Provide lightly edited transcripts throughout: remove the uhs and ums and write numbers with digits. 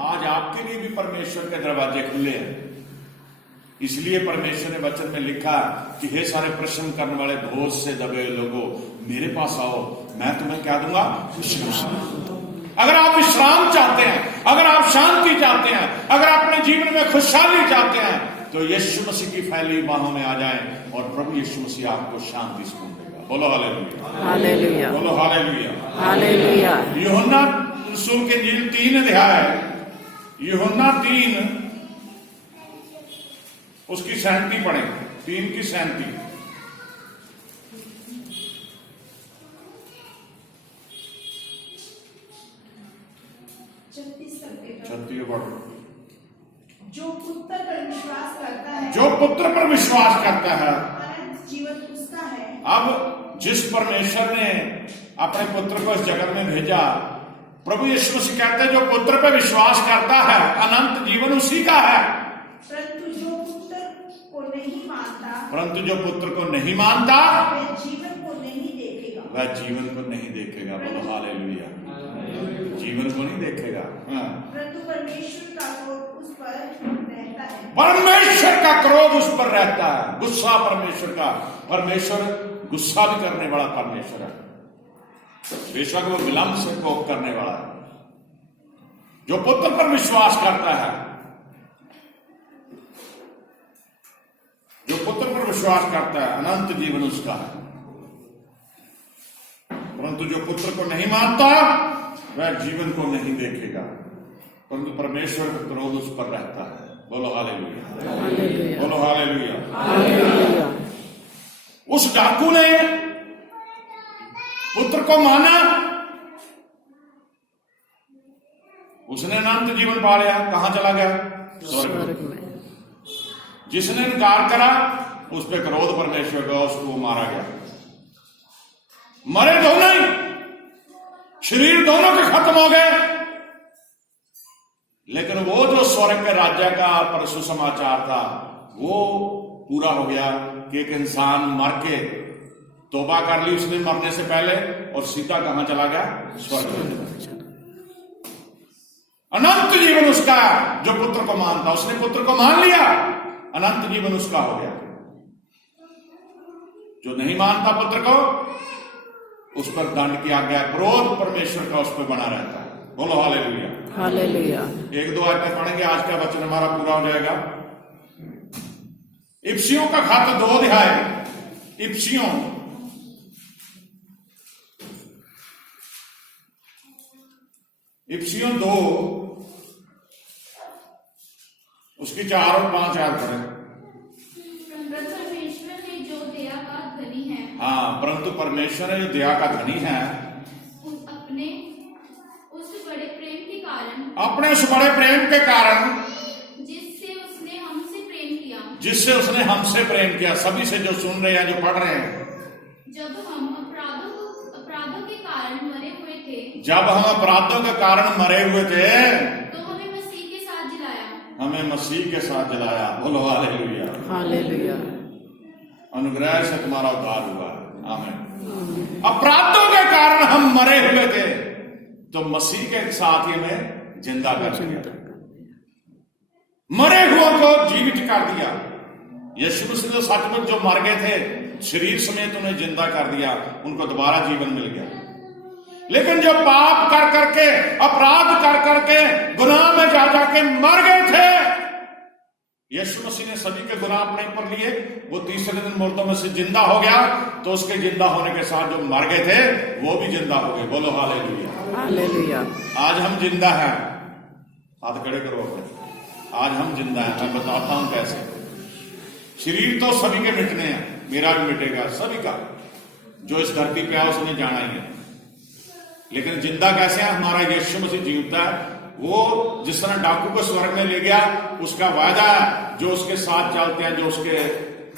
आज आपके लिए भी परमेश्वर के दरवाजे खुले हैं। इसलिए परमेश्वर ने वचन में लिखा कि हे सारे प्रश्न करने वाले बोझ से दबे हुए लोगों, मेरे पास आओ, मैं तुम्हें क्या दूंगा? विश्राम। अगर आप विश्राम चाहते हैं, अगर आप शांति चाहते हैं, अगर अपने जीवन में खुशहाली चाहते हैं, तो यीशु मसीह की फैली बाहों में आ जाएं और प्रभु यीशु मसीह आपको शांति सुकून देगा। बोलो हालेलुया, हालेलुया, बोलो हालेलुया, हालेलुया। यूहन्ना रसूल के इंजील 3 अध्याय, यूहन्ना 3 उसकी 37 पढ़े, 3 की 37। 36 पढ़ो। जो पुत्र पर विश्वास करता है, जो पुत्र पर विश्वास करता है, अनंत जीवन उसका है। अब जिस परमेश्वर ने अपने पुत्र को इस जगत में भेजा, प्रभु यीशु मसीह कहते हैं जो पुत्र पर विश्वास करता है अनंत जीवन उसी का है। परंतु जो पुत्र को नहीं मानता, परंतु जो पुत्र को नहीं मानता वह जीवन को नहीं देखेगा। वह जीवन को नहीं देखेगा। बोलो हालेलुया, जीवन को नहीं देखेगा। परंतु परमेश्वर का क्रोध उस पर रहता है। परमेश्वर का क्रोध उस पर रहता है। गुस्सा परमेश्वर का, परमेश्वर गुस्सा भी करने वाला परमेश्वर है, बेशक वो विलंब से कोप करने वाला है। जो पुत्र पर विश्वास करता है, जो पुत्र पर विश्वास करता है अनंत जीवन उसका है। परंतु जो पुत्र को नहीं मानता वह जीवन को नहीं देखेगा, परंतु परमेश्वर का क्रोध उस पर रहता है। बोलो हालेलुया, हालेलुया, बोलो हालेलुया, हालेलुया। उस डाकू ने पुत्र को माना, उसने अनंत जीवन पा लिया। कहां चला गया? स्वर्ग में। जिसने इनकार करा उस पर क्रोध परमेश्वर का, उसको मारा गया। मरे दोनों ही, शरीर दोनों के खत्म हो गए, लेकिन वो जो स्वर्ग के राज्य का परसु समाचार था वो पूरा हो गया कि एक इंसान मर के तौबा कर ली उसने मरने से पहले, और सीधा कहां चला गया? स्वर्ग में। अनंत जीवन उसका, जो पुत्र को मानता, उसने पुत्र को मान लिया, अनंत जीवन उसका हो गया। जो नहीं मानता पुत्र को, उस पर दंड की आज्ञा, क्रोध परमेश्वर का उस पर बना रहता है। बोलो हालेलुया, हालेलुया। 1-2 आयतें पढ़ेंगे, आज का वचन हमारा पूरा हो जाएगा। इफिसियों का खत 2 अध्याय, इफिसियों इफिसियों 2 उसकी 4 और 5 आयत पढ़ें। परमेश्वर ने जो दया का धनी है, हाँ, परंतु परमेश्वर ने जो दया का धनी है, अपने उस बड़े प्रेम के कारण, अपने उस बड़े प्रेम के कारण जिससे उसने हमसे प्रेम किया, जिससे उसने हमसे प्रेम किया। सभी से जो सुन रहे हैं, जो पढ़ रहे हैं, जब हम अपराधों के कारण मरे हुए थे, जब हम अपराधों के कारण मरे हुए थे, तो हमें मसीह के साथ जलाया। हमें मसीह के साथ जलाया। बोलो हालेलुया, हालेलुया। अनुग्रह से तुम्हारा उद्धार हुआ। आमीन। अपराधों के कारण हम मरे हुए थे, तो मसीह के साथ ही हमें जिंदा कर दिया। मरे हुओं को जीवित कर दिया। यीशु मसीह तो सचमुच जो मर गए थे, शरीर समेत उन्हें जिंदा कर दिया, उनको दोबारा जीवन मिल गया। लेकिन जो पाप कर करके, अपराध कर करके, गुनाह में जा जाके मर गए थे, यीशु मसीह ने सभी के गुनाह अपने ऊपर लिए। वो तीसरे दिन मुर्दों में से जिंदा हो गया, तो उसके जिंदा होने के साथ जो मर गए थे वो भी जिंदा हो गए। बोलो हालेलुया, हालेलुया। आज हम जिंदा हैं। हाथ खड़े करो अपने। आज हम जिंदा हैं। मैं बताता हूं कैसे। शरीर तो सभी के मिटने हैं, मेरा भी मिटेगा, सभी का जो इस धरती पे है उसने जाना ही है। लेकिन जिंदा कैसे है? हमारा यीशु मसीह जीवता है। वो जिस तरह डाकू को स्वर्ग में ले गया, उसका वायदा है, जो उसके साथ चलते हैं, जो उसके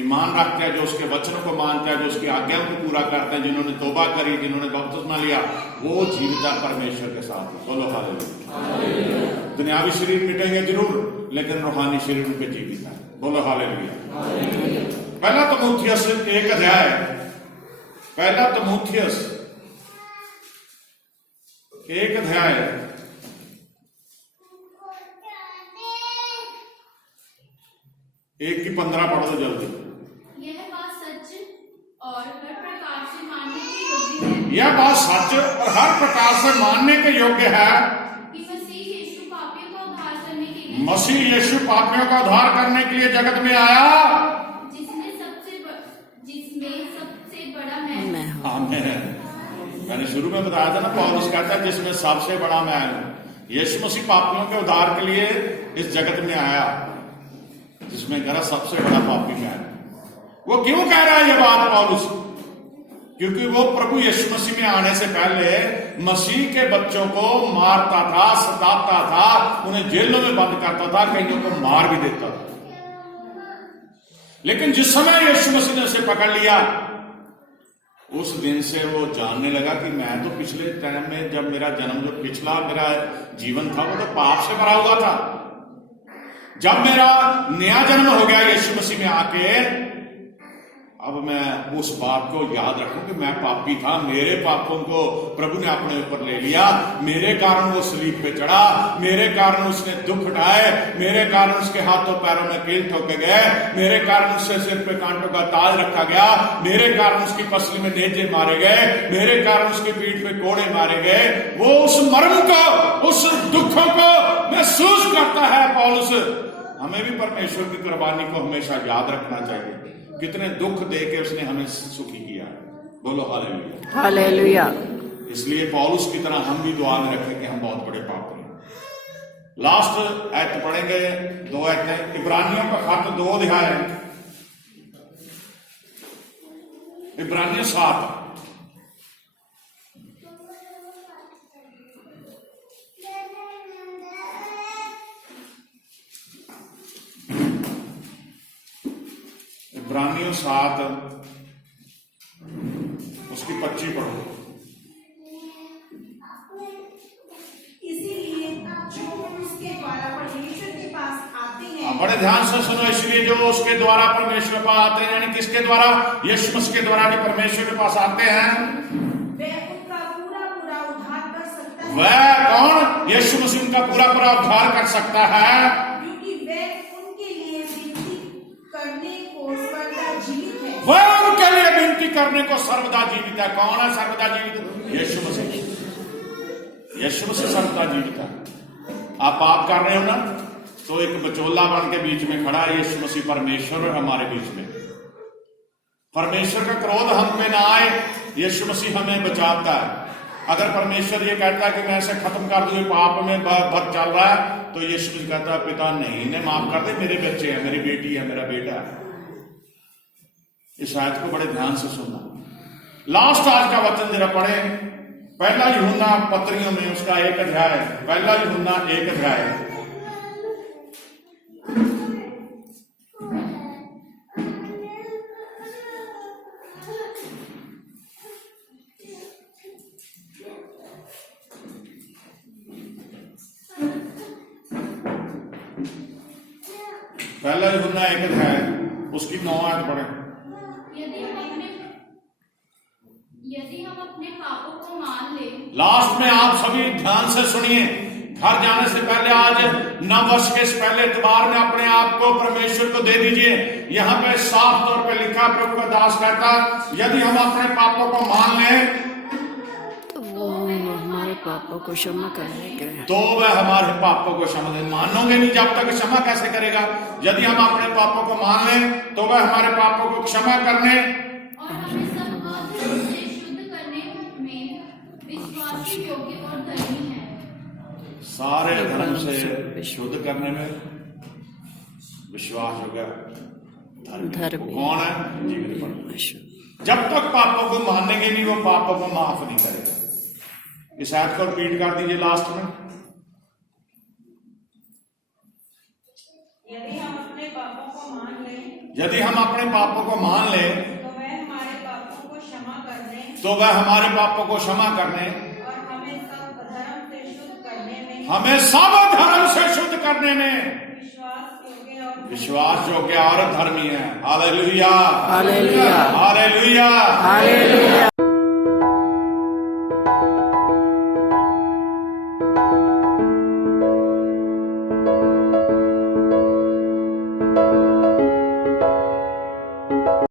ईमान रखते हैं, जो उसके वचनों को मानते हैं, जो उसकी आज्ञाओं को पूरा करते हैं, जिन्होंने तौबा करी, जिन्होंने बपतिस्मा लिया, वो जीवित है परमेश्वर के साथ। बोलो हालेलुया। दुनियावी शरीर मिटेंगे जरूर, लेकिन रूहानी शरीर उनके जीवित है। बोलो हालेलुया। पहला तीमुथियुस 1 अध्याय, पहला तीमुथियुस 1 अध्याय 1 की 15 पढ़ दो जल्दी। यह बात सच और हर प्रकार से मानने के योग्य है यह बात सच और हर प्रकार से मानने के योग्य है कि मसीह यीशु पापियों का उद्धार करने के लिए मसीह यीशु पापियों का उद्धार करने के लिए जगत में आया, जिसमें सबसे बड़ा मैं हूं। आमीन। मैंने शुरू में बताया था ना, पौलुस कहता है जिसमें सबसे बड़ा मैं हूं। यीशु मसीह पापियों के उद्धार के लिए इस जगत में आया, जिसमें कह रहा सबसे बड़ा पापी मैं हूं। वो क्यों कह रहा है ये बात पौलुस? क्योंकि वो प्रभु यीशु मसीह में आने से पहले मसीह के बच्चों को मारता था, सताता था, उन्हें जेलों में बंद करता था, कईयों को मार भी देता था। लेकिन जिस समय यीशु मसीह ने उसे पकड़ लिया, उस दिन से वो जानने लगा कि मैं तो पिछले टाइम में जब मेरा जन्म, जो पिछला मेरा जीवन था, वो तो पाप से भरा हुआ था। जब मेरा नया जन्म हो गया यीशु मसीह में आके, अब मैं उस बात को याद रखूं कि मैं पापी था, मेरे पापों को प्रभु ने अपने ऊपर ले लिया, मेरे कारण वो सलीब पे चढ़ा, मेरे कारण उसने दुख उठाए, मेरे कारण उसके हाथों पैरों में कील ठोके गए, मेरे कारण उसके सिर पे कांटों का ताज रखा गया, मेरे कारण उसकी पसली में नेजे मारे गए, मेरे कारण उसकी पीठ पे कोड़े मारे गए। वो उस मर्म को, उस दुखों को महसूस करता है पौलुस। हमें भी परमेश्वर की कुर्बानी को हमेशा याद रखना चाहिए, कितने दुख दे के उसने हमें सुखी किया। बोलो हालेलुया। हालेलुया। इसलिए पौलुस की तरह हम भी दुआ में रखें कि हम बहुत बड़े पापी हैं। लास्ट आयत पढ़ेंगे, 2 आयतें, इब्रानियों का खत 2 अध्याय, इब्रानियों 7। इब्रानियों 7 उसकी 25 पढ़ो। इसीलिए जो उसके द्वारा परमेश्वर के पास आते हैं, बड़े ध्यान से सुनो। इसलिए जो उसके द्वारा परमेश्वर के पास आते हैं, यानी किसके द्वारा? यीशु मसीह के द्वारा जो परमेश्वर के पास आते हैं, वह उनका पूरा पूरा उद्धार कर सकता है। वह कौन? यीशु मसीह उनका पूरा पूरा उद्धार कर सकता है, क्योंकि वह उनके लिए विनती करने को सर्वदा जीवित है। वह उनके लिए विनती करने को सर्वदा जीवित है। कौन है सर्वदा जीवित? यीशु मसीह। यीशु मसीह सर्वदा जीवित है। आप पाप कर रहे हो ना, तो एक बचोला बन के बीच में खड़ा है यीशु मसीह, परमेश्वर और हमारे बीच में। परमेश्वर का क्रोध हम में ना आए, यीशु मसीह हमें बचाता है। अगर परमेश्वर ये कहता है कि मैं इसे खत्म कर दूं, पाप में भर चल रहा है, तो यीशु मसीह कहता है पिता नहीं, इन्हें माफ कर दे, मेरे बच्चे हैं, मेरी बेटी है, मेरा बेटा है। इस आयत को बड़े ध्यान से सुनना। लास्ट आज का वचन जरा पढ़े, 1 यूहन्ना पत्रियों में उसका 1 अध्याय, 1 यूहन्ना 1 अध्याय। पहला यूहन्ना 1 अध्याय उसकी 9 आयत पढ़े। यदि हम अपने पापों को मान ले। लास्ट में आप सभी ध्यान से सुनिए, घर जाने से पहले आज नव वर्ष के पहले इतवार में अपने आप को परमेश्वर को दे दीजिए। यहाँ पे साफ तौर पे लिखा, प्रभु का दास कहता, यदि हम अपने पापों को मान लें तो वो हमारे पापों को क्षमा करने के, तो वह हमारे पापों को क्षमा दे। मानोगे नहीं जब तक, क्षमा कैसे करेगा? यदि हम अपने पापों को मान लें तो वह हमारे पापों को क्षमा करने और हमें सब धर्म से शुद्ध करने में विश्वास के योग्य और धर्मी है। सारे धर्म से शुद्ध करने में विश्वास होगा धर्मी। कौन है? जीवित परमेश्वर। जब तक पापों को मानेंगे नहीं, वो पापों को माफ नहीं करेगा। इस आयत को रिपीट कर दीजिए लास्ट में। यदि हम अपने पापों को मान लें, यदि हम अपने पापों को मान लें तो वह हमारे पापों को क्षमा करने तो वह हमारे पापों को क्षमा करने और हमें सब धर्म से शुद्ध करने में, हमें सब धर्म से शुद्ध करने में विश्वास योग्य और और धर्मी है। Hallelujah, hallelujah, hallelujah. हालेलुया।